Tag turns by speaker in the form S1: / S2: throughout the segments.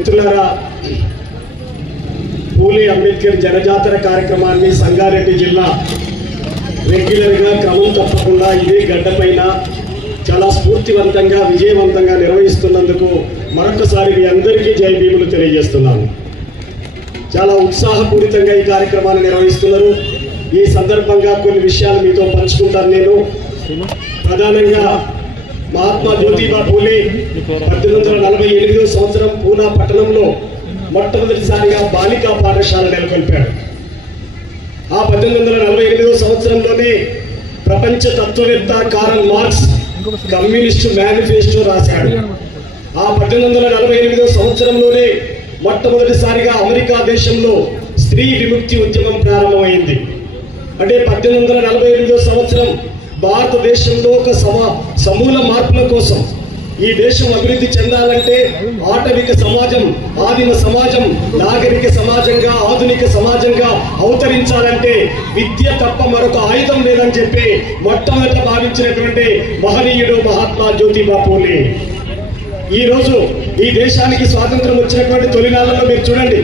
S1: మిత్రులారా పూలే అంబేద్కర్ జనజాతర కార్యక్రమాన్ని సంగారెడ్డి జిల్లా రెగ్యులర్గా క్రమం తప్పకుండా ఇదే గడ్డపైన చాలా స్ఫూర్తివంతంగా విజయవంతంగా నిర్వహిస్తున్నందుకు మరొకసారి మీ అందరికీ జై భీములు తెలియజేస్తున్నాను. చాలా ఉత్సాహపూరితంగా ఈ కార్యక్రమాన్ని నిర్వహిస్తున్నారు. ఈ సందర్భంగా కొన్ని విషయాలు మీతో పంచుకుంటాను నేను. ప్రధానంగా మహాత్మా జ్యోతిబా పూలే పద్దెనిమిది వందల నలభై ఎనిమిదో సంవత్సరం పూనా పట్టణంలో మొట్టమొదటిసారిగా బాలికా పాఠశాల నెలకొల్పాడు. ఆ పద్దెనిమిది వందల నలభై ఎనిమిదవ సంవత్సరంలోనే ప్రపంచ తత్వవేత్త కారల్ మార్క్స్ కమ్యూనిస్టు మేనిఫెస్టో రాశాడు. ఆ పద్దెనిమిది వందల నలభై ఎనిమిదో సంవత్సరంలోనే మొట్టమొదటిసారిగా అమెరికా దేశంలో స్త్రీ విముక్తి ఉద్యమం ప్రారంభమైంది. అంటే పద్దెనిమిది వందల నలభై ఎనిమిదో సంవత్సరం భారతదేశంలో ఒక సమా సమూల మార్పుల కోసం ఈ దేశం అభివృద్ధి చెందాలంటే ఆటవిక సమాజం ఆదిమ సమాజం నాగరిక సమాజంగా ఆధునిక సమాజంగా అవతరించాలంటే విద్య తప్ప మరొక ఆయుధం లేదని చెప్పి మొట్టమొదట భావించినటువంటి మహనీయుడు మహాత్మా జ్యోతిబా పూలే. ఈ రోజు ఈ దేశానికి స్వాతంత్రం వచ్చినటువంటి తొలినాళ్ళలో మీరు చూడండి.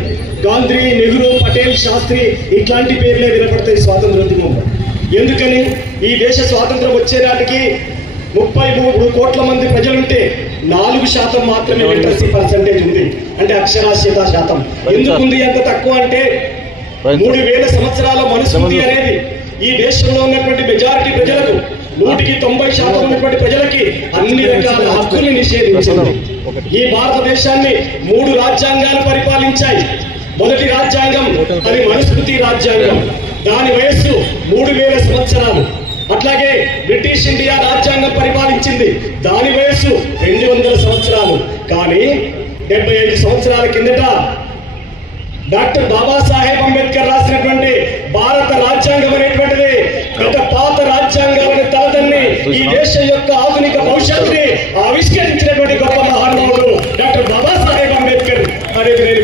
S1: గాంధీ నెహ్రూ పటేల్ శాస్త్రి ఇట్లాంటి పేర్లే వినపడతాయి స్వాతంత్రోద్యమం ఎందుకని? ఈ దేశ స్వాతంత్రం వచ్చే నాటికి ముప్పై మూడు కోట్ల మంది ప్రజలుంటే నాలుగు శాతం మాత్రమే లిటరసీ పర్సంటేజ్ ఉంది. అంటే అక్షరాస్యత శాతం. ఎందుకు ఉంది అంత తక్కువ అంటే మూడు వేల సంవత్సరాల మనుస్మృతి అనేది. ఈ దేశంలో ఉన్నటువంటి మెజారిటీ ప్రజలకు నూటికి తొంభై శాతం ఉన్నటువంటి ప్రజలకి అన్ని రకాల హక్కుల్ని నిషేధించింది. ఈ భారతదేశాన్ని మూడు రాజ్యాంగాలు పరిపాలించాయి. మొదటి రాజ్యాంగం అది మనుస్మృతి రాజ్యాంగం. దాని వయస్సు మూడు వేల సంవత్సరాలు. అట్లాగే బ్రిటిష్ ఇండియా రాజ్యాంగం పరిపాలించింది. దాని వయస్సు రెండు వందల సంవత్సరాలు. కానీ డెబ్బై ఐదు సంవత్సరాల కిందట డాక్టర్ బాబాసాహెబ్ అంబేద్కర్ రాసినటువంటి భారత రాజ్యాంగం అనేటువంటిది గత పాత రాజ్యాంగం తలదన్ని ఈ దేశం యొక్క ఆధునిక భవిష్యత్తుని ఆవిష్కరించినటువంటి గొప్ప మహానుభావుడు డాక్టర్ బాబాసాహెబ్ అంబేద్కర్ అనేది నేను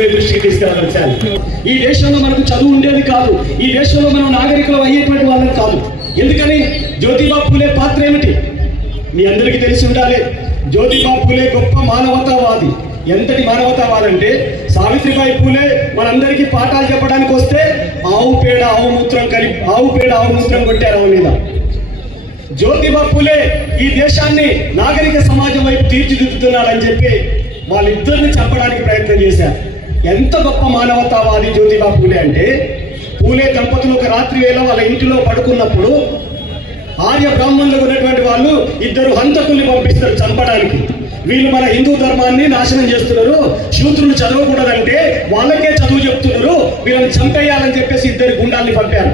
S1: మీ ఈ దేశంలో మనకు చదువు ఉండేది కాదు. ఈ దేశంలో మనం నాగరికులు అయ్యేటువంటి వాళ్ళని కాదు. ఎందుకని? జ్యోతిబా పూలే పాత్ర ఏమిటి? మీ అందరికీ తెలిసి ఉండాలి. జ్యోతిబా పూలే గొప్ప మానవతావాది. ఎంతటి మానవతావాది అంటే సావిత్రిబాయి పూలే మనందరికీ పాఠాలు చెప్పడానికి వస్తే ఆవు పేడ ఆవు మూత్రం కలి ఆవు పేడ ఆవు మూత్రం కొట్టారు ఆవు మీద. జ్యోతిబా పూలే ఈ దేశాన్ని నాగరిక సమాజం వైపు తీర్చిదిద్దుతున్నాడని చెప్పి వాళ్ళిద్దరిని చంపడానికి ప్రయత్నం చేశారు. ఎంత గొప్ప మానవతావాది జ్యోతిబా పూలే అంటే పూలే దంపతులు ఒక రాత్రి వేళ వాళ్ళ ఇంటిలో పడుకున్నప్పుడు ఆర్య బ్రాహ్మణులకు ఉన్నటువంటి వాళ్ళు ఇద్దరు హంతకుల్ని పంపిస్తారు చంపడానికి. వీళ్ళు మన హిందూ ధర్మాన్ని నాశనం చేస్తున్నారు శూద్రులు చదవకూడదంటే వాళ్ళకే చదువు చెప్తున్నారు వీళ్ళని చంపేయాలని చెప్పేసి ఇద్దరు గుండాల్ని పంపారు.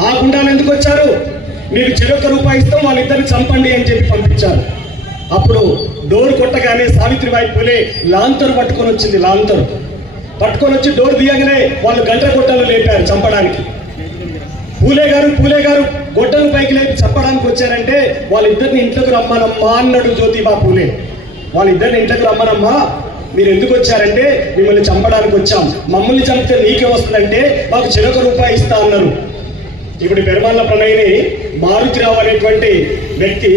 S1: ఆ గుండాలు ఎందుకు వచ్చారు? మీకు చెరొక్క రూపాయి ఇస్తాం వాళ్ళిద్దరిని చంపండి అని చెప్పి పంపించారు. అప్పుడు డోర్ కొట్టగానే సావిత్రిబాయి పూలే లాంతరు పట్టుకొని వచ్చింది లాంతరు. పట్టుకొని వచ్చి డోర్ తీయగానే వాళ్ళు గంట గొట్టలు లేపారు చంపడానికి. పూలే గారు పూలే గారు గొడ్డలు పైకి లేపి చంపడానికి వచ్చారంటే వాళ్ళిద్దరిని ఇంట్లోకి రమ్మనమ్మా అన్నాడు జ్యోతిబా పూలే. వాళ్ళిద్దరిని ఇంట్లోకి రమ్మనమ్మా మీరు ఎందుకు వచ్చారంటే మిమ్మల్ని చంపడానికి వచ్చాం. మమ్మల్ని చంపితే నీకే వస్తుందంటే మాకు చిరొక రూపాయి ఇస్తా అన్నారు. ఇప్పుడు పెరమాల ప్రణయిని మారుతిరావు అనేటువంటి వ్యక్తి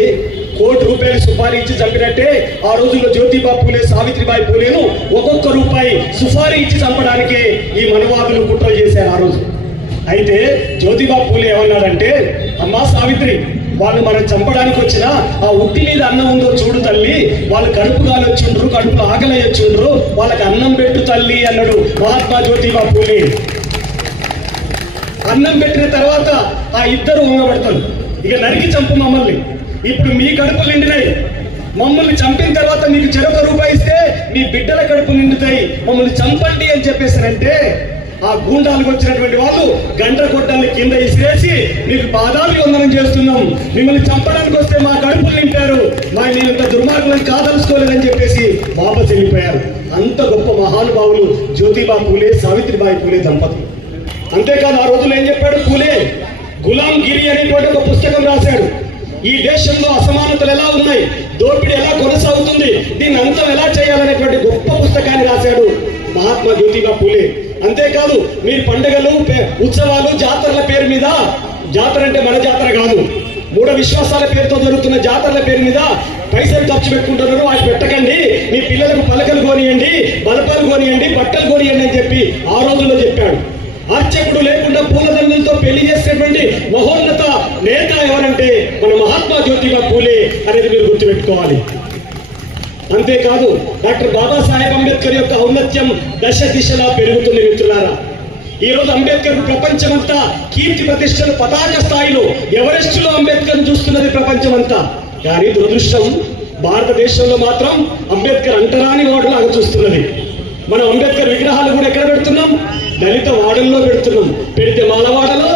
S1: కోటి రూపాయలు సుపారీ ఇచ్చి చంపినట్టే ఆ రోజుల్లో జ్యోతిబా పూలే సావిత్రిబాయి పూలేను ఒక్కొక్క రూపాయి సుపారీ ఇచ్చి చంపడానికి ఈ మనవాదులు కుట్రలు చేశారు ఆ రోజు. అయితే జ్యోతిబా పూలే ఏమన్నాడంటే అమ్మా సావిత్రి వాళ్ళు మనం చంపడానికి వచ్చిన ఆ ఉట్టి మీద అన్నం ఉందో చూడు తల్లి వాళ్ళు కడుపు గాలి వచ్చిండ్రు కడుపులో ఆకలి వాళ్ళకి అన్నం పెట్టు తల్లి అన్నాడు మహాత్మా జ్యోతిబా పూలే. అన్నం పెట్టిన తర్వాత ఆ ఇద్దరు ఉంగబడతారు ఇక నరికి చంపు మమ్మల్ని. ఇప్పుడు మీ కడుపులు నిండినాయి. మమ్మల్ని చంపిన తర్వాత మీకు చెరొక రూపాయి ఇస్తే మీ బిడ్డల కడుపు నిండుతాయి. మమ్మల్ని చంపండి అని చెప్పేసారంటే ఆ గూండాలకు వచ్చినటువంటి వాళ్ళు గంట కొట్టాలని కింద ఇసిరేసి మీకు పాదాలు వందనం చేస్తున్నాం. మిమ్మల్ని చంపడానికి వస్తే మా కడుపులు నింపారు. మా నేను ఇంత దుర్మార్గులను కాదలుచుకోలేదని చెప్పేసి వాపస్ వెళ్ళిపోయారు. అంత గొప్ప మహానుభావులు జ్యోతిబా పూలే సావిత్రిబాయి పూలే దంపతులు. అంతేకాదు ఆ రోజులు ఏం చెప్పాడు పూలే? గులాం గిరి అనేటువంటి ఒక పుస్తకం రాశాడు. ఈ దేశంలో అసమానతలు ఎలా ఉన్నాయి? దోపిడీ ఎలా కొనసాగుతుంది? దీన్ని అంతం ఎలా చేయాలనేటువంటి గొప్ప పుస్తకాన్ని రాశాడు మహాత్మా జ్యోతిబా పూలే. అంతేకాదు మీరు పండుగలు పే- ఉత్సవాలు జాతరల పేరు మీద జాతర అంటే మన జాతర కాదు. మూఢ విశ్వాసాల పేరుతో జరుగుతున్న జాతరల పేరు మీద పైసలు ఖర్చు పెట్టుకుంటున్నారు. వాటి పెట్టకండి. మీ పిల్లలకు పలకలు కొనియండి బలపాలు కొనియండి బట్టలు కొనియండి అని చెప్పి ఆ రోజుల్లో చెప్పాడు. అర్చకుడు లేకుండా పూలదండలతో పెళ్ళి చేసేటువంటి మహోన్నత నేత ఎవరంటే మన మహాత్మా జ్యోతిబా పూలే అనేది మీరు గుర్తుపెట్టుకోవాలి. అంతేకాదు డాక్టర్ బాబాసాహెబ్ అంబేద్కర్ యొక్క ఔన్నత్యం దశ దిశలా పెరుగుతుంది మిత్రులారా. ఈ రోజు అంబేద్కర్ ప్రపంచమంతా కీర్తి ప్రతిష్టలు పతాక స్థాయిలో ఎవరెస్టులో అంబేద్కర్ చూస్తున్నది ప్రపంచమంతా. కానీ దురదృష్టం భారతదేశంలో మాత్రం అంబేద్కర్ అంటరాని వాడులాగా చూస్తున్నది. మనం అంబేద్కర్ విగ్రహాలు కూడా ఎక్కడ పెడుతున్నాం? దళిత వాడల్లో పెడుతున్నాం. పెడితే మాలవాడలో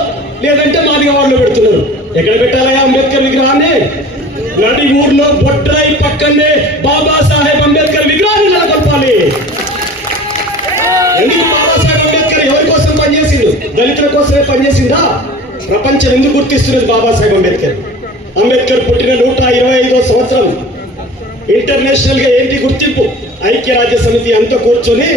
S1: లేదంటే మాదిగ వాడలో పెడుతున్నారు. ఎక్కడ పెట్టాలయా అంబేద్కర్ విగ్రహాన్ని? నడి ఊర్లో బొట్రాయి పక్కనే బాబాసాహెబ్ అంబేద్కర్ విగ్రహాన్ని నెలకొల్పాలి. ఎందుకు బాబాసాహెబ్ అంబేద్కర్ ఎవరి కోసం పనిచేసిండు? దళితుల కోసమే పనిచేసిందా ప్రపంచం ఎందుకు గుర్తిస్తున్నది బాబాసాహెబ్ అంబేద్కర్? అంబేద్కర్ పుట్టిన నూట ఇరవై ఐదో సంవత్సరం. ఇంటర్నేషనల్గా ఏంటి గుర్తింపు? ఐక్యరాజ్య సమితి అంతా కూర్చొని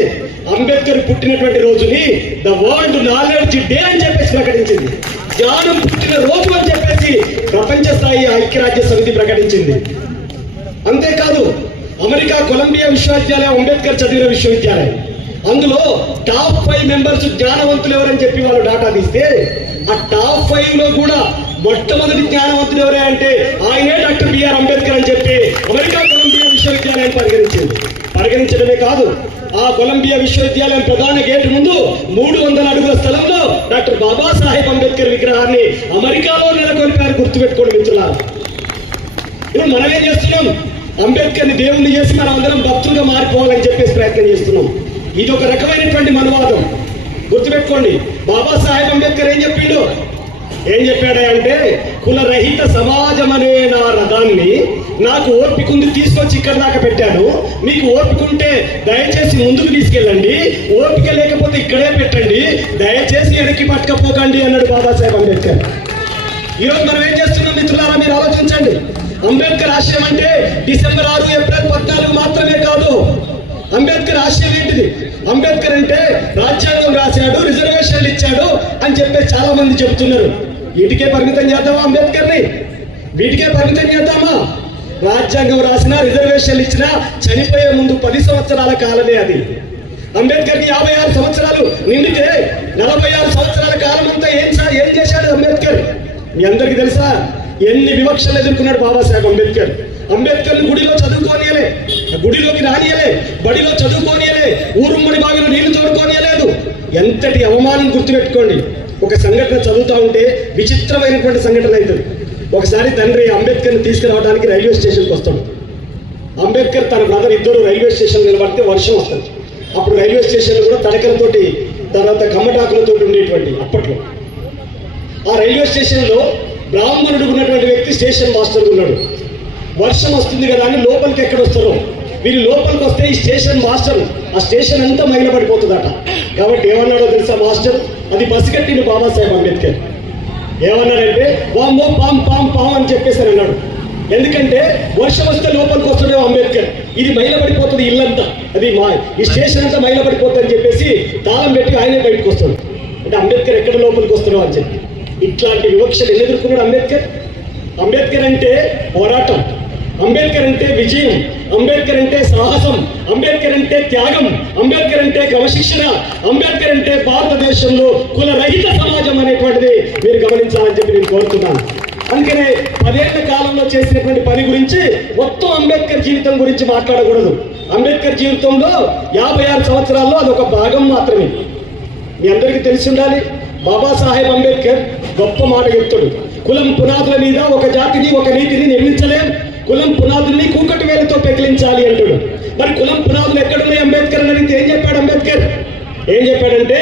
S1: అంబేద్కర్ పుట్టినటువంటి రోజుని ద వరల్డ్ నాలెడ్జ్ డే అని చెప్పేసి ప్రకటించింది. జ్ఞానం పుట్టిన రోజు అని చెప్పేసి ప్రపంచ స్థాయి ఐక్యరాజ్య సమితి ప్రకటించింది. అంతేకాదు అమెరికా కొలంబియా విశ్వవిద్యాలయం అంబేద్కర్ చదివిన విశ్వవిద్యాలయం. అందులో టాప్ ఫైవ్ మెంబర్స్ జ్ఞానవంతులు ఎవరని చెప్పి వాళ్ళు డాటా తీస్తే ఆ టాప్ ఫైవ్లో కూడా మొట్టమొదటి జ్ఞానవంతులు ఎవరే అంటే ఆయనే డాక్టర్ బిఆర్ అంబేద్కర్ అని చెప్పి అమెరికా కొలంబియా విశ్వవిద్యాలయాన్ని పరిగణించింది. పరిగణించడమే కాదు ఆ కొలంబియా విశ్వవిద్యాలయం ప్రధాన గేటు ముందు మూడు వందల అడుగుల స్థలంలో డాక్టర్ బాబాసాహెబ్ అంబేద్కర్ విగ్రహాన్ని అమెరికాలో నెలకొల్పారు గుర్తుపెట్టుకోండి మిత్రులారా. ఇప్పుడు మనం ఏం చేస్తున్నాం? అంబేద్కర్ని దేవుణ్ణి చేసి మనం అందరం భక్తులుగా మారిపోవాలని చెప్పేసి ప్రయత్నం చేస్తున్నాం. ఇది ఒక రకమైనటువంటి మనవాదం. గుర్తుపెట్టుకోండి బాబాసాహెబ్ అంబేద్కర్ ఏం చెప్పిండు? ఏం చెప్పాడే అంటే కులరహిత సమాజం అనే నా రథాన్ని నాకు ఓపిక తీసుకొచ్చి ఇక్కడ దాకా పెట్టాను. మీకు ఓర్పుకుంటే దయచేసి ముందుకు తీసుకెళ్ళండి. ఓపిక లేకపోతే ఇక్కడే పెట్టండి. దయచేసి వెనక్కి పట్టుకపోకండి అన్నాడు బాబాసాహెబ్ అంబేద్కర్. ఈరోజు మనం ఏం చేస్తున్నాం మిత్రులారా మీరు ఆలోచించండి. అంబేద్కర్ ఆశయం అంటే డిసెంబర్ ఆరు ఏప్రిల్ పద్నాలుగు మాత్రమే కాదు. అంబేద్కర్ ఆశయం ఏంటిది? అంబేద్కర్ అంటే రాజ్యాంగం రాశాడు రిజర్వేషన్లు ఇచ్చాడు అని చెప్పేసి చాలా మంది చెప్తున్నారు వీటికే పరిమితం చేద్దామా అంబేద్కర్ని? వీటికే పరిమితం చేద్దామా? రాజ్యాంగం రాసిన రిజర్వేషన్లు ఇచ్చిన చనిపోయే ముందు పది సంవత్సరాల కాలమే అది. అంబేద్కర్కి యాభై ఆరు సంవత్సరాలు నిండితే నలభై ఆరు సంవత్సరాల కాలం అంతా ఏం ఏం చేశాడు అంబేద్కర్? మీ అందరికీ తెలుసా? ఎన్ని వివక్షలు ఎదుర్కొన్నాడు బాబాసాహెబ్ అంబేద్కర్? అంబేద్కర్ గుడిలో చదువుకోనియలే గుడిలోకి రానియలే బడిలో చదువుకోనియలే ఊరుమ్మడి బావిలో నీళ్ళు తోడుకోనియలేదు. ఎంతటి అవమానం గుర్తుపెట్టుకోండి. ఒక సంఘటన చదువుతూ ఉంటే విచిత్రమైనటువంటి సంఘటన అవుతుంది. ఒకసారి తండ్రి అంబేద్కర్ని తీసుకురావడానికి రైల్వే స్టేషన్కి వస్తాడు. అంబేద్కర్ తన బ్రదర్ ఇద్దరు రైల్వే స్టేషన్ నిలబడితే వర్షం వస్తుంది. అప్పుడు రైల్వే స్టేషన్ కూడా తడకలతోటి తర్వాత కమ్మటాకులతో ఉండేటువంటి అప్పట్లో. ఆ రైల్వే స్టేషన్లో బ్రాహ్మణుడు ఉన్నటువంటి వ్యక్తి స్టేషన్ మాస్టర్ ఉన్నాడు. వర్షం వస్తుంది కదా అని లోపలికి ఎక్కడ వస్తారో? వీళ్ళు లోపలికి వస్తే ఈ స్టేషన్ మాస్టర్ ఆ స్టేషన్ అంతా మైలపడిపోతుందట కాబట్టి ఏమన్నాడో తెలుసా మాస్టర్? అది పసిగట్టిన బాబాసాహెబ్ అంబేద్కర్. ఏమన్నాడంటే వామ్మో పామ్ పామ్ పామ్ అని చెప్పేసి అని అన్నాడు. ఎందుకంటే వర్షం వస్తే లోపలికి వస్తాడు అంబేద్కర్. ఇది మైలపడిపోతుంది ఇల్లంతా. అది మా ఈ స్టేషన్ అంతా మైలపడిపోతుంది అని చెప్పేసి తాళం పెట్టి ఆయనే బయటకు వస్తాడు. అంటే అంబేద్కర్ ఎక్కడ లోపలికి వస్తాడో అని చెప్పి. ఇట్లాంటి వివక్షలు ఎన్ని ఎదుర్కొన్నాడు అంబేద్కర్? అంబేద్కర్ అంటే పోరాటం. అంబేద్కర్ అంటే విజయం అంబేద్కర్ అంటే సాహసం అంబేద్కర్ అంటే త్యాగం అంబేద్కర్ అంటే క్రమశిక్షణ అంబేద్కర్ అంటే భారతదేశంలో కులరహిత సమాజం అనేటువంటిది మీరు గమనించాలని చెప్పి నేను కోరుతున్నాను. అందుకనే పదేళ్ళ కాలంలో చేసినటువంటి పని గురించి మొత్తం అంబేద్కర్ జీవితం గురించి మాట్లాడకూడదు. అంబేద్కర్ జీవితంలో యాభై ఆరు సంవత్సరాల్లో అదొక భాగం మాత్రమే. మీ అందరికీ తెలిసి ఉండాలి బాబాసాహెబ్ అంబేద్కర్ గొప్ప మాట చెప్తాడు. కులం పునాదుల మీద ఒక జాతిని ఒక నీతిని నిర్మించలేం కులం పునాదుల్ని కూకటి వేలతో పెకిలించాలి అంటాడు. మరి కులం పునాదులు ఎక్కడున్నాయి అంబేద్కర్ అని ఏం చెప్పాడు అంబేద్కర్? ఏం చెప్పాడంటే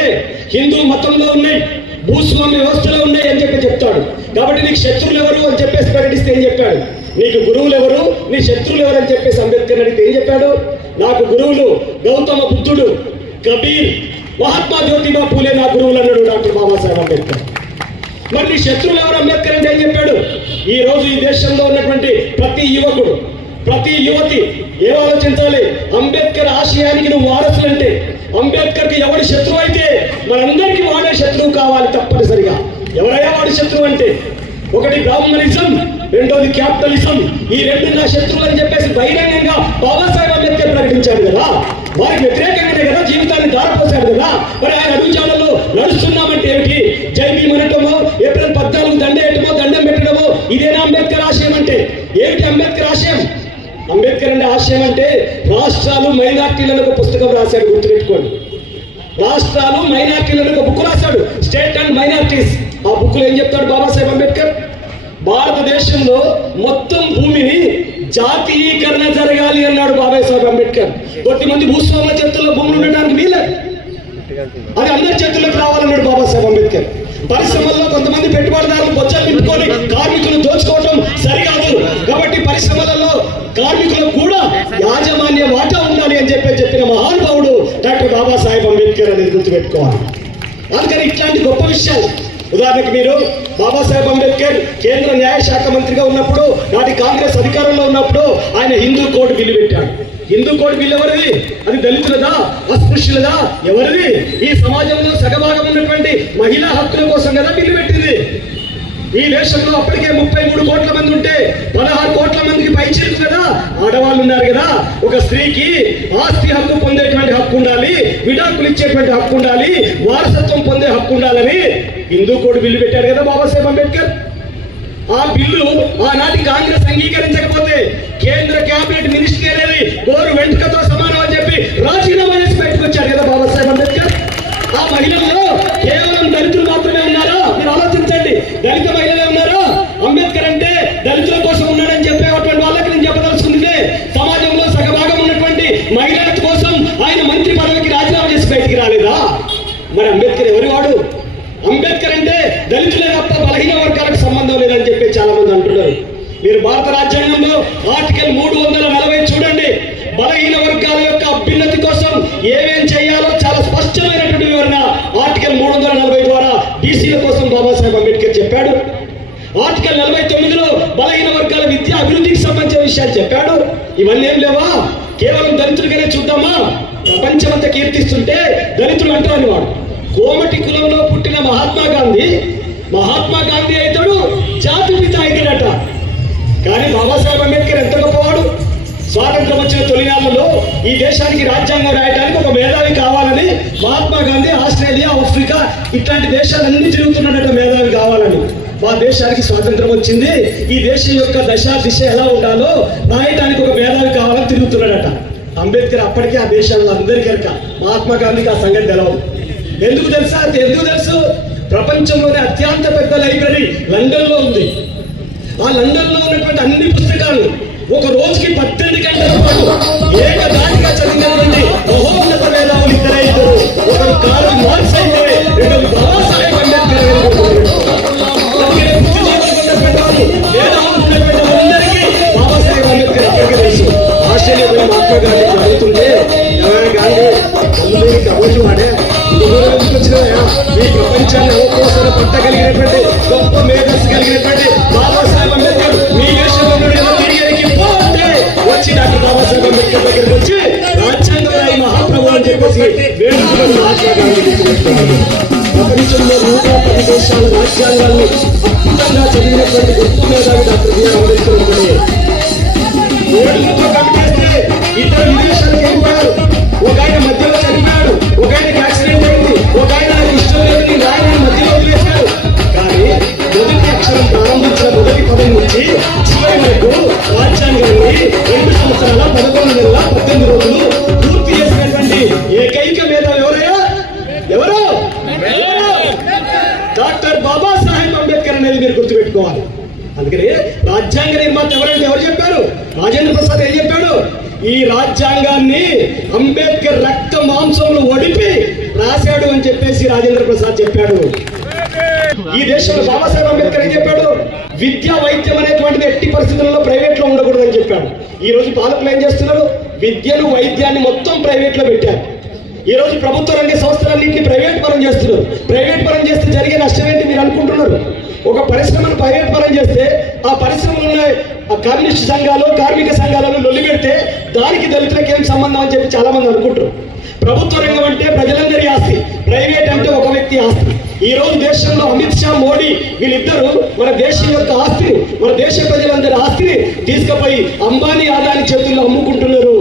S1: హిందూ మతంలో ఉన్నాయి భూస్వామ్య వ్యవస్థలో ఉన్నాయి అని చెప్పి చెప్తాడు. కాబట్టి నీకు శత్రువులు ఎవరు అని చెప్పేసి ప్రకటిస్తే ఏం చెప్పాడు? నీకు గురువులు ఎవరు? నీ శత్రువులు ఎవరు అని చెప్పేసి అంబేద్కర్ అడిగితే ఏం చెప్పాడు? నాకు గురువులు గౌతమ బుద్ధుడు కబీర్ మహాత్మా జ్యోతిబా పూలే నా గురువులు అన్నాడు డాక్టర్ బాబాసాహెబ్ అంబేద్కర్. మరి శత్రువులు ఎవరు? అంబేద్కర్ అని చెప్పాడు? ఈ రోజు ఈ దేశంలో ఉన్నటువంటి ప్రతి యువకుడు ప్రతి యువతి ఏం ఆలోచించాలి? అంబేద్కర్ ఆశయానికి నువ్వు వారసులంటే అంటే అంబేద్కర్కి ఎవడి శత్రువు అయితే మనందరికీ వాడే శత్రువు కావాలి తప్పనిసరిగా. ఎవరైనా వాడి శత్రువు అంటే? ఒకటి బ్రాహ్మణిజం రెండోది క్యాపిటలిజం. ఈ రెండు నా శత్రువులు అని చెప్పేసి బహిరంగంగా బాబాసాహెబ్ అంబేద్కర్ ప్రకటించాడు కదా? వారికి వ్యతిరేకంగానే కదా జీవితాన్ని దారపోసాడు కదా? మరి ఆయన అడుగుజాడల్లో నడుస్తున్నామంటే ఏమిటి? ఏప్రిల్ పద్నాలుగు దండేయటమో దండం పెట్టడమో ఇదేనా అంబేద్కర్ ఆశయం అంటే. ఏమిటి అంబేద్కర్ ఆశయం? అంబేద్కర్ అంటే ఆశయం అంటే రాష్ట్రాలు మైనార్టీలను ఒక పుస్తకం రాశాడు గుర్తుపెట్టుకోండి. రాష్ట్రాలు మైనార్టీలను ఒక బుక్ రాశాడు స్టేట్ అండ్ మైనార్టీస్. ఆ బుక్లో ఏం చెప్తాడు బాబాసాహెబ్ అంబేద్కర్? భారతదేశంలో మొత్తం భూమిని జాతీయీకరణ జరగాలి అన్నాడు బాబాసాహెబ్ అంబేద్కర్. కొద్ది మంది భూస్వాముల చేతుల్లో భూములు ఉండడానికి వీలే అది అందరి చేతుల్లోకి రావాలన్నాడు బాబాసాహెబ్ అంబేద్కర్. పరిశ్రమల్లో కొంతమంది పెట్టుబడిదారులు బొచ్చలు నింపుకొని కార్మికులు దోచుకోవటం సరికాదు. కాబట్టి పరిశ్రమలలో కార్మికులకు కూడా యాజమాన్య వాటా ఉండాలి అని చెప్పి చెప్పిన మహానుభావుడు డాక్టర్ బాబాసాహెబ్ అంబేద్కర్ అనేది గుర్తుపెట్టుకోవాలి. అందుకని ఇట్లాంటి గొప్ప విషయాలు. ఉదాహరణకు మీరు బాబాసాహెబ్ అంబేద్కర్ కేంద్ర న్యాయశాఖ మంత్రిగా ఉన్నప్పుడు నాటి కాంగ్రెస్ అధికారంలో ఉన్నప్పుడు ఆయన హిందూ కోడ్ బిల్లు పెట్టాడు హిందూ కోడ్ బిల్లు ఎవరిది? అది దళితులదా? అస్పృశ్యులదా? ఎవరిది? ఈ సమాజంలో సగభాగం ఉన్నటువంటి మహిళా హక్కుల కోసం కదా బిల్లు పెట్టింది. ఈ దేశంలో అప్పటికే ముప్పై మూడు కోట్ల మంది ఉంటే పదహారు కోట్ల మందికి పైచిలుకు కదా? ఆడవాళ్ళు ఉన్నారు కదా? ఒక స్త్రీకి ఆస్తి హక్కు పొందేటువంటి హక్కు ఉండాలి విడాకులు ఇచ్చేటువంటి హక్కు ఉండాలి వారసత్వం పొందే హక్కు ఉండాలని హిందూ కోడ్ బిల్లు పెట్టారు కదా బాబాసాహెబ్ అంబేద్కర్. ఆ బిల్లు ఆనాటి కాంగ్రెస్ అంగీకరించకపోతే కేంద్ర కేబినెట్ మినిస్టర్ అనేది గోరు వెంట్కతో సమానం అని చెప్పి రాజీనామా చేసి పెట్టుకొచ్చారు కదా బాబాసాహెబ్ అంబేద్కర్. ఆ మహిళల్లో కేవలం దళితులు మాత్రమే ఉన్నారా? మీరు ఆలోచించండి. దళిత మహిళలే ఉన్నారా? అంబేద్కర్ అంటే దళితుల కోసం ఉన్నాడని చెప్పేటువంటి వాళ్ళకి నేను చెప్పదలుచుకుంది సమాజంలో సగభాగం ఉన్నటువంటి మహిళల కోసం ఆయన మంత్రి పదవికి రాజీనామా చేసి బయటికి రాలేదా? మరి అంబేద్కర్ ఎవరి వాడు? అంబేద్కర్ అంటే దళితులే తప్ప బలహీన వర్గాలకు సంబంధం లేదని చెప్పి చాలా మంది అంటున్నారు. మీరు భారత రాజ్యాంగంలో ఆర్టికల్ మూడు వందల నలభై చూడండి. బలహీన వర్గాల యొక్క అభ్యున్నతి కోసం ఏమేం చేయాలో చాలా స్పష్టమైనటువంటి వివరణ ఆర్టికల్ మూడు వందల నలభై ద్వారా బీసీల కోసం బాబాసాహెబ్ అంబేద్కర్ చెప్పాడు. ఆర్టికల్ నలభై తొమ్మిదిలో బలహీన వర్గాల విద్యా అభివృద్ధికి సంబంధించిన విషయాలు చెప్పాడు. ఇవన్నీ ఏం లేవా? కేవలం దళితులుగానే చూద్దామా? ప్రపంచమంతా కీర్తిస్తుంటే దళితులు అంటారు వాడు. కోమటి కులంలో పుట్టిన మహాత్మా గాంధీ మహాత్మా గాంధీ అవుతాడు జాతిపిత అవుతాడట కానీ బాబాసాహెబ్ అంబేద్కర్ ఎంత గొప్పవాడు? స్వాతంత్రం వచ్చిన తొలినాళ్ళలో ఈ దేశానికి రాజ్యాంగం రాయడానికి ఒక మేధావి కావాలని మహాత్మా గాంధీ ఆస్ట్రేలియా ఆఫ్రికా ఇట్లాంటి దేశాలన్నీ తిరుగుతున్నాడట మేధావి కావాలని. మా దేశానికి స్వాతంత్రం వచ్చింది. ఈ దేశం యొక్క దశ దిశ ఎలా ఉండాలో రాయటానికి ఒక మేధావి కావాలని తిరుగుతున్నాడట. అంబేద్కర్ అప్పటికే ఆ దేశాల్లో అందరికీ కనుక మహాత్మా గాంధీకి ఆ సంగతి తెలవదు. ఎందుకు తెలుసా? ఎందుకు తెలుసు? ప్రపంచంలోనే అత్యంత పెద్ద లైబ్రరీ లండన్లో ఉంది. ఆ లండన్లో ఉన్నటువంటి అన్ని పుస్తకాలు ఒక రోజుకి పద్దెనిమిది గంటల పాటు ఏకదాటిగా చదివినటువంటి మహోన్నత మేధావులు ఇద్దరే ఇద్దరు. ఒకరు కార్ల్ మార్క్స్ అయితే రెండోది బాబాసాహెబ్ అంబేద్కర్ మహాత్మా గాంధీ గాంధీ వాడే. వచ్చినాయా? ఈ ప్రపంచాన్ని అవకోసర పట్టగలిగినటువంటి గొప్ప మేధస్సు కలిగినటువంటి బాబాసాహెబ్ అంబేద్కర్ ప్రపంచంలో నూట పది దేశాల రాజ్యాంగాన్ని అద్భుతంగా చదివినటువంటి గొప్ప మేధావి డాక్టర్ బిఆర్ అంబేద్కర్ విదేశాలకు రాజేంద్ర ప్రసాద్ ఏం చెప్పాడు? ఈ రాజ్యాంగాన్ని అంబేద్కర్ రక్త మాంసములు ఒడిపి రాశాడు అని చెప్పేసి రాజేంద్ర ప్రసాద్ చెప్పాడు. ఈ దేశంలో బాబాసాహెబ్ అంబేద్కర్ ఏం చెప్పాడు? విద్య వైద్యం అనేటువంటిది ఎట్టి పరిస్థితుల్లో ప్రైవేట్లో ఉండకూడదని చెప్పాడు. ఈ రోజు పాలకులు ఏం చేస్తున్నారు? విద్యను వైద్యాన్ని మొత్తం ప్రైవేట్లో పెట్టారు. ఈ రోజు ప్రభుత్వ రంగ సంస్థలన్నింటినీ ప్రైవేట్ పరం చేస్తున్నారు. ప్రైవేట్ పరం చేస్తే జరిగే నష్టం ఏంటి మీరు అనుకుంటున్నారు? ఒక పరిశ్రమను ప్రైవేట్ పరం చేస్తే ఆ పరిశ్రమలు ఆ కమ్యూనిస్ట్ సంఘాలు కార్మిక సంఘాలను లొల్లి పెడితే దానికి దళితులకు ఏం సంబంధం అని చెప్పి చాలా మంది అనుకుంటారు. ప్రభుత్వ రంగం అంటే ప్రజలందరి ఆస్తి. ప్రైవేట్ అంటే ఒక వ్యక్తి ఆస్తి. ఈ రోజు దేశంలో అమిత్ షా మోడీ వీళ్ళిద్దరూ మన దేశం యొక్క ఆస్తిని మన దేశ ప్రజలందరి ఆస్తిని తీసుకుపోయి అంబానీ ఆదాని చేతుల్లో అమ్ముకుంటున్నారు.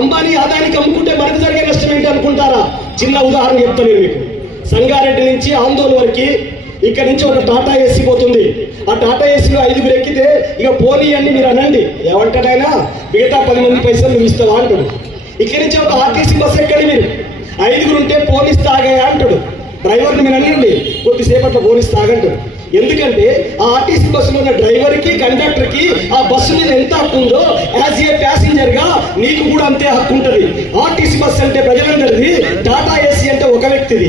S1: అంబానీ ఆదానికి అమ్ముకుంటే మనకు చిన్న ఉదాహరణ చెప్తాను నేను మీకు. సంగారెడ్డి నుంచి ఆందోళన వరకు ఇక్కడ నుంచి ఒక టాటా ఏసీ పోతుంది. ఆ టాటా ఏసీలో ఐదుగురు ఎక్కితే ఇక పోనీ అని మీరు అనండి. ఏమంటాడైనా మిగతా పది మంది పైసలు నువ్వు ఇస్తావా అంటాడు. ఇక్కడి నుంచి ఒక ఆర్టీసీ బస్సు ఎక్కండి మీరు. ఐదుగురు ఉంటే పోలీస్ తాగాయా అంటాడు. డ్రైవర్ని మీరు అనండి. కొద్దిసేపట్లో పోలీస్ తాగంటాడు. ఎందుకంటే ఆ ఆర్టీసీ బస్సులో ఉన్న డ్రైవర్కి కండక్టర్కి ఆ బస్సు మీద ఎంత హక్కు ఉందో యాజ్ ఏ ప్యాసింజర్గా నీకు కూడా అంతే హక్కు ఉంటుంది. ఆర్టీసీ బస్సు అంటే ప్రజలందరిది టాటా ఏసీ అంటే ఒక వ్యక్తిది.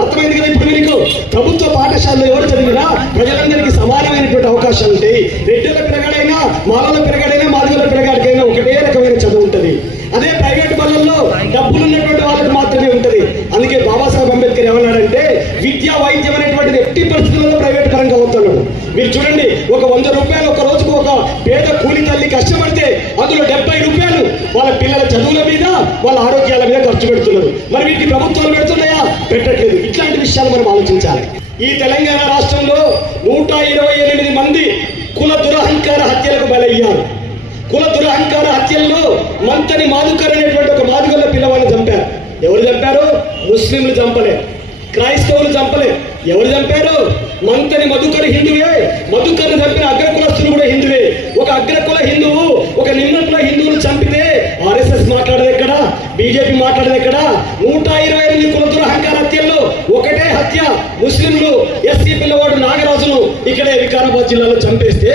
S1: అర్థమైంది కదా ఇప్పుడు మీకు? ప్రభుత్వ పాఠశాలలో ఎవరు చదివినా ప్రజలందరికీ సమానమైనటువంటి అవకాశాలు ఉంటాయి. రెడ్డిల పిరగాడైనా మాలల పిరగాడైనా మాదిగల పిరగాడికైనా ఒకటే రకమైన చదువు ఉంటుంది. అదే ప్రైవేట్ బళ్ళల్లో డబ్బులు ఉన్నటువంటి వాళ్ళకి మాత్రమే ఉంటుంది. అందుకే బాబాసాహెబ్ అంబేద్కర్ ఏమన్నాడంటే విద్యా వైద్యం అనేటువంటిది ఎట్టి పరిస్థితుల్లో మీరు చూడండి ఒక వంద రూపాయలు ఒక రోజుకు ఒక పేద కూలి తల్లి కష్టపడితే అందులో డెబ్బై రూపాయలు వాళ్ళ పిల్లల చదువుల మీద వాళ్ళ ఆరోగ్యాల మీద ఖర్చు పెడుతున్నారు. మరి వీటికి ప్రభుత్వాలు పెడుతున్నాయా? పెట్టట్లేదు. ఇట్లాంటి విషయాలు మనం ఆలోచించాలి. ఈ తెలంగాణ రాష్ట్రంలో నూట ఇరవై ఎనిమిది మంది కుల దురహంకార హత్యలకు బలయ్యారు. కుల దురహంకార హత్యల్లో మంతని మాదుకర్ అనేటువంటి ఒక మాదుగల్ల పిల్లవాడిని చంపారు. ఎవరు చంపారు? ముస్లింలు చంపలే. క్రైస్తవులు చంపలే. ఎవరు చంపారు? మంతని మధుకర్ హిందువే. మధుకర్ని చంపిన అగ్రకులస్తులు కూడా హిందువే. ఒక అగ్రకుల హిందువు ఒక నిమ్మకుల హిందువులు చంపితే ఆర్ఎస్ఎస్ మాట్లాడదు ఎక్కడ? బీజేపీ మాట్లాడదు ఎక్కడ? నూట ఇరవై ఎనిమిది కులతుల అహంకార హత్యల్లో ఒకటే హత్య. ముస్లింలు ఎస్సీ పిల్లవాడు నాగరాజును ఇక్కడే వికారాబాద్ జిల్లాలో చంపేస్తే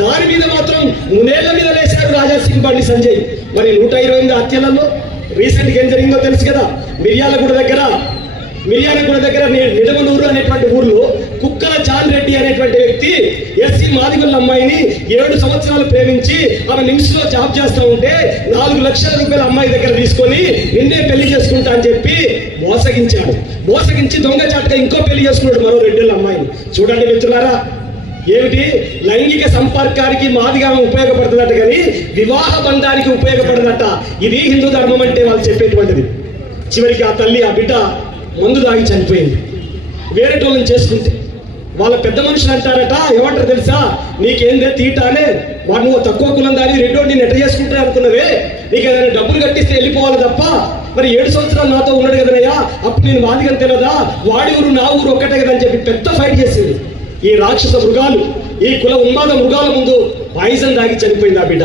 S1: దాని మీద మాత్రం మునేళ్ళ మీద లేచారు రాజా సింగ్ బండి సంజయ్. మరి నూట ఇరవై ఎనిమిది హత్యలలో రీసెంట్గా ఏం జరిగిందో తెలుసు కదా? మిర్యాలగూడ దగ్గర మిర్యాలగూడ దగ్గర నిడమనూరు అనేటువంటి ఊర్లో కుక్కల జాన్ రెడ్డి అనేటువంటి వ్యక్తి ఎస్సీ మాదిగుల అమ్మాయిని ఏడు సంవత్సరాలు ప్రేమించి ఆమె నిమిషంలో జాబ్ చేస్తా ఉంటే నాలుగు లక్షల రూపాయల అమ్మాయి దగ్గర తీసుకొని నిన్నే పెళ్ళి చేసుకుంటా అని చెప్పి మోసగించాడు. మోసగించి దొంగచాటుగా ఇంకో పెళ్ళి చేసుకున్నాడు మరో రెడ్డిళ్ళ అమ్మాయిని. చూడండి మిత్రులారా ఏమిటి? లైంగిక సంపర్కానికి మాదిగా ఉపయోగపడుతుందట కానీ వివాహ బంధానికి ఉపయోగపడదట. ఇది హిందూ ధర్మం అంటే వాళ్ళు చెప్పేటువంటిది. చివరికి ఆ తల్లి ఆ బిడ్డ మందు దాగి చనిపోయింది. వేరేటోళ్ళని చేసుకుంటే వాళ్ళ పెద్ద మనుషులు అంటారట ఏమంటారు తెలుసా? నీకేందే తీటానే వాడు నువ్వు తక్కువ కులం దాని రెండో నేను ఎట్ట చేసుకుంటా అనుకున్నవే? నీకు ఏదైనా డబ్బులు కట్టిస్తే వెళ్ళిపోవాలి తప్ప? మరి ఏడు సంవత్సరాలు నాతో ఉన్నాడు కదనయ్యా? అప్పుడు నేను మాదిగని తెలియదా వాడి ఊరు నా ఊరు ఒక్కటే కదా అని చెప్పి పెద్ద ఫైట్ చేసింది. ఈ రాక్షస మృగాలు ఈ కుల ఉన్మాద మృగాల ముందు పాయిజన్ దాగి చనిపోయింది ఆ బిడ్డ.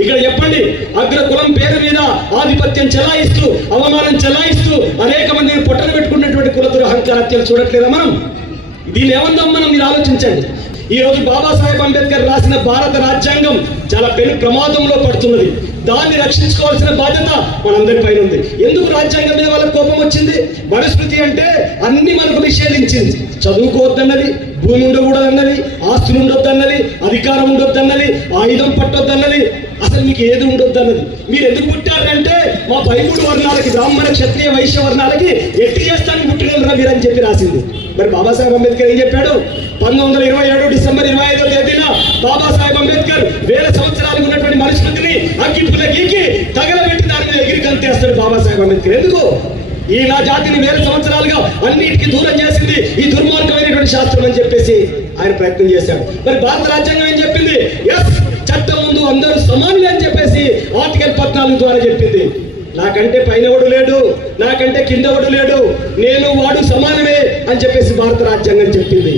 S1: ఇక్కడ చెప్పండి అగ్ర కులం పేరు మీద ఆధిపత్యం చెలాయిస్తూ అవమానం చెలాయిస్తూ అనేక మందిని పొట్టలు పెట్టుకున్నటువంటి కుల హత్య హత్యలు చూడట్లేదా మనం? దీని ఏమందాం మనం? మీరు ఆలోచించండి. ఈ రోజు బాబాసాహెబ్ అంబేద్కర్ రాసిన భారత రాజ్యాంగం చాలా పెను ప్రమాదంలో పడుతున్నది. దాన్ని రక్షించుకోవాల్సిన బాధ్యత మనందరిపైన ఉంది. ఎందుకు రాజ్యాంగం మీద వాళ్ళకి కోపం వచ్చింది? మనుస్మృతి అంటే అన్ని మనకు నిషేధించింది. చదువుకోవద్దన్నది భూమి ఉండకూడదన్నది ఆస్తులు ఉండొద్దన్నది అధికారం ఉండొద్దన్నది ఆయుధం పట్టొద్దన్నది అసలు మీకు ఏది ఉండొద్దన్నది మీరు ఎందుకు పుట్టారంటే మా పైపుడు వర్ణాలకి బ్రాహ్మణ క్షత్రియ వైశ్య వర్ణాలకి ఎట్టి చేస్తానికి పుట్టినరా మీరు అని చెప్పి రాసింది. మరి బాబాసాహెబ్ అంబేద్కర్ ఏం చెప్పాడు? పంతొమ్మిది వందల ఇరవై ఏడు డిసెంబర్ ఇరవై ఐదో తేదీన బాబాసాహెబ్ అంబేద్కర్ వేల సంవత్సరాలకు ఉన్నటువంటి మనుషులని అగ్గిపుల గీకి తగలబెట్టి దాని మీద ఎగిరి గంతేస్తాడు బాబాసాహెబ్ అంబేద్కర్. ఎందుకు? ఈ నా జాతిని వేల సంవత్సరాలుగా అన్నిటికీ దూరం చేసింది ఈ దుర్మార్గమైనటువంటి శాస్త్రం అని చెప్పేసి ఆయన ప్రయత్నం చేశాడు. మరి భారత రాజ్యాంగం ఏం చెప్పింది? ఎస్ చట్టం ముందు అందరూ సమానులు అని చెప్పేసి ఆర్టికల్ పద్నాలుగు ద్వారా చెప్పింది. నాకంటే పైన వాడు లేడు నాకంటే కింద వాడు లేడు నేను వాడు సమానమే అని చెప్పేసి భారత రాజ్యాంగం చెప్పింది.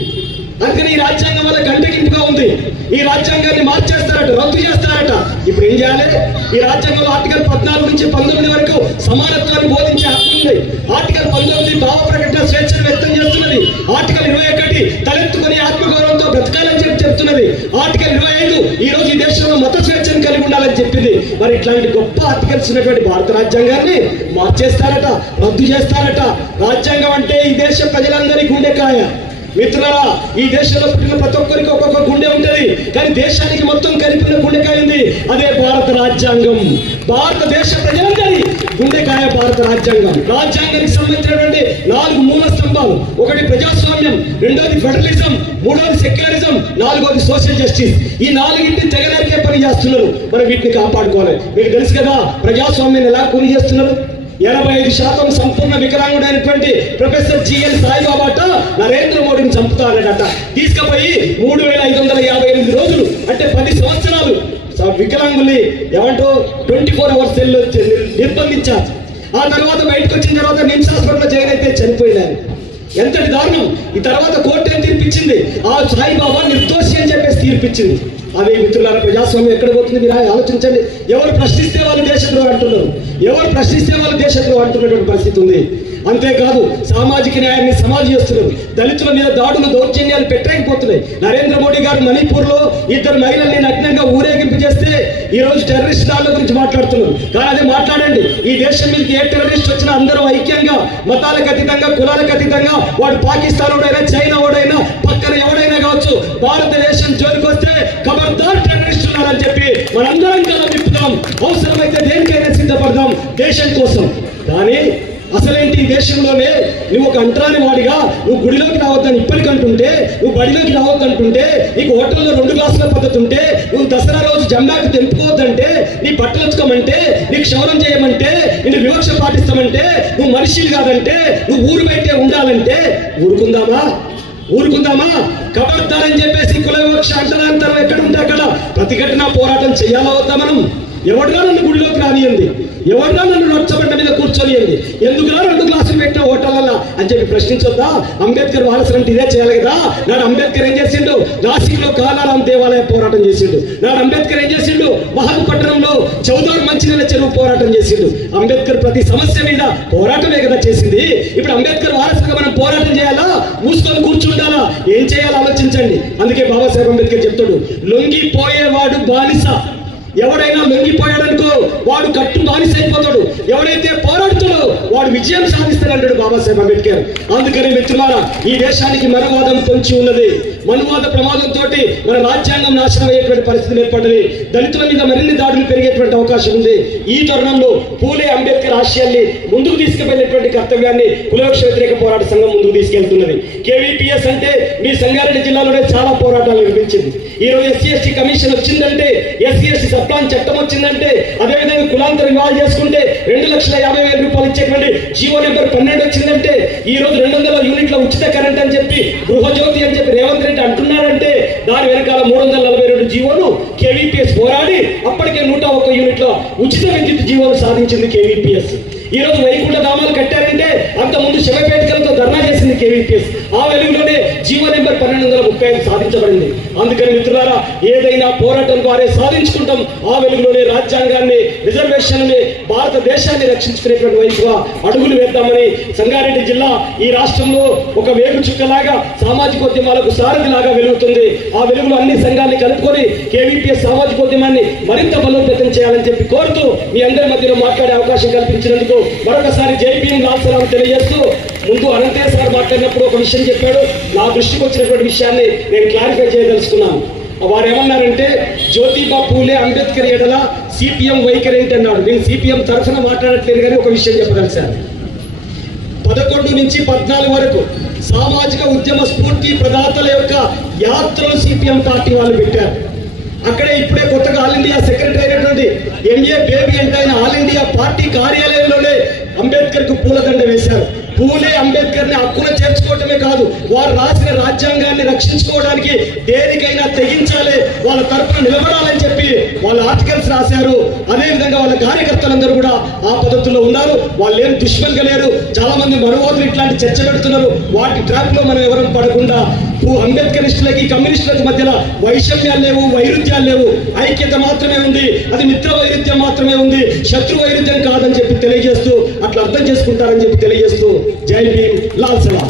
S1: అందుకని ఈ రాజ్యాంగం వల్ల గంటకింపుగా ఉంది. ఈ రాజ్యాంగాన్ని మార్చేస్తారట రద్దు చేస్తారట. ఇప్పుడు ఏం చేయాలి? ఈ రాజ్యాంగంలో ఆర్టికల్ పద్నాలుగు నుంచి పంతొమ్మిది వరకు సమానత్వాన్ని బోధించే హక్కు ఉంది. ఆర్టికల్ పంతొమ్మిది భావ ప్రకటన స్వేచ్ఛను వ్యక్తం చేస్తున్నది. ఆర్టికల్ ఇరవై ఒకటి తలెత్తుకుని ఆత్మగౌరవం చెప్తున్నది. ఆర్టికల్ ఇరవై ఐదు ఈ రోజు ఈ దేశంలో మత స్వేచ్ఛను కలిగి ఉండాలని చెప్పింది. మరి ఇట్లాంటి గొప్ప ఆర్టికల్స్ ఉన్నటువంటి భారత రాజ్యాంగాన్ని మార్చేస్తారట రద్దు చేస్తారట. రాజ్యాంగం అంటే ఈ దేశ ప్రజలందరి గుండెకాయ మిత్రులారా ఈ దేశంలో పుట్టిన ప్రతి ఒక్కరికి ఒక్కొక్క గుండె ఉంటుంది. కానీ దేశానికి మొత్తం కలిపిన గుండెకాయ ఉంది. అదే భారత రాజ్యాంగం. భారతదేశ ప్రజలందరి గుండెకాయ భారత రాజ్యాంగం. రాజ్యాంగానికి సంబంధించిన నాలుగు మూల స్తంభాలు ఒకటి ప్రజాస్వామ్యం రెండోది ఫెడరలిజం మూడోది సెక్యులరిజం నాలుగోది సోషల్ జస్టిస్. ఈ నాలుగింటి తెగనరికే పని చేస్తున్నారు. మనం వీటిని కాపాడుకోవాలి. మీకు తెలుసు కదా ప్రజాస్వామ్యాన్ని ఎలా కూలి చేస్తున్నారు? ఎనభై ఐదు శాతం సంపూర్ణ వికలాంగుడైనటువంటి ప్రొఫెసర్ జిఎల్ సాయిబాబాట నరేంద్ర మోడీని చంపుతానట తీసుకుపోయి మూడు వేల ఐదు వందల యాభై ఎనిమిది రోజులు అంటే పది సంవత్సరాలు వికలాంగుల్ని ఏమంటో ట్వంటీ ఫోర్ అవర్స్ నిర్బంధించారు. ఆ తర్వాత బయటకు వచ్చిన తర్వాత నిమ్స్ హాస్పిటల్లో జాయిన్ అయితే చనిపోయినారు. ఎంతటి దారుణం. ఈ తర్వాత కోర్టు ఏం తీర్పిచ్చింది? ఆ సాయిబాబా నిర్దోషి అని చెప్పేసి తీర్పిచ్చింది. అవి మిత్రులారా ప్రజాస్వామ్యం ఎక్కడ పోతుంది మీరు ఆలోచించండి. ఎవరు ప్రశ్నిస్తే వాళ్ళు దేశంలో అంటున్నారు. ఎవరు ప్రశ్నిస్తే వాళ్ళు దేశంలో అంటున్నటువంటి పరిస్థితి ఉంది. అంతేకాదు సామాజిక న్యాయాన్ని సమాధి చేస్తున్నది. దళితుల మీద దాడులు దౌర్జన్యాలు పెట్టలేకపోతున్నాయి. నరేంద్ర మోడీ గారు మణిపూర్లో ఇద్దరు మహిళల్ని నగ్నంగా ఊరేగింపు చేస్తే ఈ రోజు టెర్రరిస్ట్ దాడుల గురించి మాట్లాడుతున్నారు. కానీ అదే మాట్లాడండి. ఈ దేశం మీదకి ఏ టెర్రరిస్ట్ వచ్చినా అందరూ ఐక్యంగా మతాలకు అతీతంగా కులాలకు అతీతంగా వాడు పాకిస్తాన్ వాడైనా చైనా వాడైనా పక్కన ఎవడైనా కావచ్చు భారతదేశం జోలికొస్తే ఖబర్దార్ టెర్రరిస్ట్ ఉన్నారని చెప్పి మనందరం కల విప్పుదాం అవసరమైతే దేనికైనా సిద్ధపడదాం దేశం కోసం. కానీ అసలేంటి ఈ దేశంలోనే నువ్వు ఒక అంటరాని వాడిగా? నువ్వు గుడిలోకి రావద్దని ఇప్పటికంటుంటే నువ్వు బడిలోకి రావద్దంటుంటే నీకు హోటల్లో రెండు గ్లాసుల పద్ధతి ఉంటే నువ్వు దసరా రోజు జమ్మాకు తెంపుకోవద్దంటే నీ పట్టలుచుకోమంటే నీ నీకు క్షౌరం చేయమంటే నిన్ను వివక్ష పాటిస్తామంటే నువ్వు మనిషివి కాదంటే నువ్వు ఊరు బయటే ఉండాలంటే ఊరుకుందామా? ఊరుకుందామా? కబర్దారని చెప్పేసి కుల వివక్ష అంటరాంతరం ఎక్కడ ఉంటే అక్కడ? ప్రతిఘటన పోరాటం చేయాలా వద్దా మనం? ఎవరిగా నన్ను గుడిలోకి రానియండి ఎవరిగా నన్ను నొచ్చబడ్డ మీద కూర్చొనియండి ఎందుకురా రెండు గ్లాసులు పెట్టిన హోటళ్ళ అని చెప్పి ప్రశ్నించొద్దా? అంబేద్కర్ వారసులంటే ఇదే చేయాలి కదా? నాడు అంబేద్కర్ ఏం చేసిండు? నాసిక్లో కాలారాం దేవాలయ పోరాటం చేసిండు. నాడు అంబేద్కర్ ఏం చేసిండు? మహాపట్నంలో చౌదూర్ మంచినీళ్ళ చెరువు పోరాటం చేసిండు. అంబేద్కర్ ప్రతి సమస్య మీద పోరాటమే కదా చేసింది. ఇప్పుడు అంబేద్కర్ వారసుగా మనం పోరాటం చేయాలా? మూసుకొని కూర్చుంటారా ఏం చేయాలో ఆలోచించండి. అందుకే బాబాసాహెబ్ అంబేద్కర్ చెప్తాడు లొంగిపోయేవాడు బానిస ఎవడైనా లొంగిపోయాడనుకో వాడు కట్టు బానిస అయిపోతాడు ఎవడైతే పోరాడుతాడో వాడు విజయం సాధిస్తాడంటాడు బాబాసాహెబ్ అంబేద్కర్. అందుకని మిత్రులారా ఈ దేశానికి మనువాదం పొంచి ఉన్నది. మనువాద ప్రమాదంతో మన రాజ్యాంగం నాశనం అయ్యేటువంటి పరిస్థితి ఏర్పడింది దళితుల మీద మరిన్ని దాడులు పెరిగేటువంటి అవకాశం ఉంది. ఈ తరుణంలో పూలే అంబేద్కర్ ఆశయాల్ని ముందుకు తీసుకువెళ్ళేటువంటి కర్తవ్యాన్ని కులవక్ష వ్యతిరేక పోరాట సంఘం ముందుకు తీసుకెళ్తున్నది. కేవీపీఎస్ అంటే మీ సంగారెడ్డి జిల్లాలోనే చాలా పోరాటాలు నిర్మించింది. ఈ రోజు ఎస్సీ ఎస్టీ కమిషన్ వచ్చిందంటే ఎస్సీ ఎస్టీ సప్లాన్ చట్టం వచ్చిందంటే అదేవిధంగా కులాంతర వివాహాలు చేసుకుంటే రెండు లక్షల యాభై వేల రూపాయలు ఇచ్చేటువంటి జీవో నెంబర్ పన్నెండు వచ్చిందంటే ఈ రోజు రెండు వందల యూనిట్ల ఉచిత కరెంట్ అని చెప్పి గృహజ్యోతి అని చెప్పి రేవంత్ రెడ్డి అంటున్నారంటే దాని వెనకాల మూడు వందల నలభై రెండు జీవోను కేవీపీఎస్ పోరాడి అప్పటికే నూట ఒక్క యూనిట్ల ఉచిత విద్యుత్ జీవోను సాధించింది కేవీపీఎస్. ఈ రోజు వైకుంఠ ధామాలు కట్టారంటే అంత ముందు శివపేటకలతో ధర్నా చేసింది కేవీపీఎస్. ఆ వెలుగులో జీవో పన్నెండు వందల ముప్పై ఐదు సాధించబడింది. అందుకని మిత్రులారా ఏదైనా పోరాటం ద్వారా సాధించుకుంటాం. ఆ వెలుగులోనే రాజ్యాంగాన్ని రిజర్వేషన్ని భారతదేశాన్ని రక్షించుకునేటువంటి వైపుగా అడుగులు వేద్దామని సంగారెడ్డి జిల్లా ఈ రాష్ట్రంలో ఒక వేగు చుక్కలాగా సామాజికోద్యమాలకు సారథిలాగా వెలుగుతుంది. ఆ వెలుగులో అన్ని సంఘాన్ని కలుపుకొని కేవీపీఎస్ సామాజికోద్యమాన్ని మరింత బలోపేతం చేయాలని చెప్పి కోరుతూ మీ అందరి మధ్యలో మాట్లాడే అవకాశం కల్పించినందుకు మరొకసారి జైపీఎం లాల్ సలాం తెలియజేస్తూ ముందు అనంతయ్య సార్ మాట్లాడినప్పుడు ఒక విషయం చెప్పాడు. నా దృష్టికి వచ్చినటువంటి విషయాన్ని నేను క్లారిఫై చేయదలుచుకున్నాను. వారు ఏమన్నారంటే జ్యోతిబా పూలే అంబేద్కర్ ఎడల సిపిఎం వైఖరి ఏంటి అన్నాడు. నేను సిపిఎం తరఫున మాట్లాడట్లేదు కానీ ఒక విషయం చెప్పదలిచాను. పదకొండు నుంచి పద్నాలుగు వరకు సామాజిక ఉద్యమ స్ఫూర్తి ప్రదాతల యొక్క యాత్రలు సిపిఎం పార్టీ వాళ్ళు పెట్టారు. అక్కడే ఇప్పుడే కొత్తగా ఆల్ ఇండియా సెక్రటరీ అయినటువంటి ఎంఏ బేబీ అంటే ఆయన ఆల్ ఇండియా పార్టీ కార్యాలయంలోనే అంబేద్కర్కు పూలదండ వేశారు. పూలే అంబేద్కర్ని హక్కున చేర్చుకోవటమే కాదు వారు రాసిన రాజ్యాంగాన్ని రక్షించుకోవడానికి దేనికైనా తెగించాలి వాళ్ళ తరపున నిలబడాలని చెప్పి వాళ్ళ ఆర్టికల్స్ రాశారు. అదే విధంగా వాళ్ళ కార్యకర్తలందరూ కూడా ఆ పద్ధతుల్లో ఉన్నారు. వాళ్ళు ఏం దుష్మల్గా లేరు. చాలా మంది మనువాదులు ఇట్లాంటి చర్చ పెడుతున్నారు. వాటి ట్రాప్లో మనం ఎవరం పడకుండా అంబేద్కరిస్టులకి కమ్యూనిస్టులకి మధ్యలో వైషమ్యాలు లేవు వైరుధ్యాలు లేవు. ఐక్యత మాత్రమే ఉంది. అది మిత్ర వైరుధ్యం మాత్రమే ఉంది. శత్రు వైరుధ్యం కాదని చెప్పి తెలియజేస్తూ అట్లా అర్థం చేసుకుంటారని చెప్పి తెలియజేస్తూ జై భీమ్ లాల్ సలాం.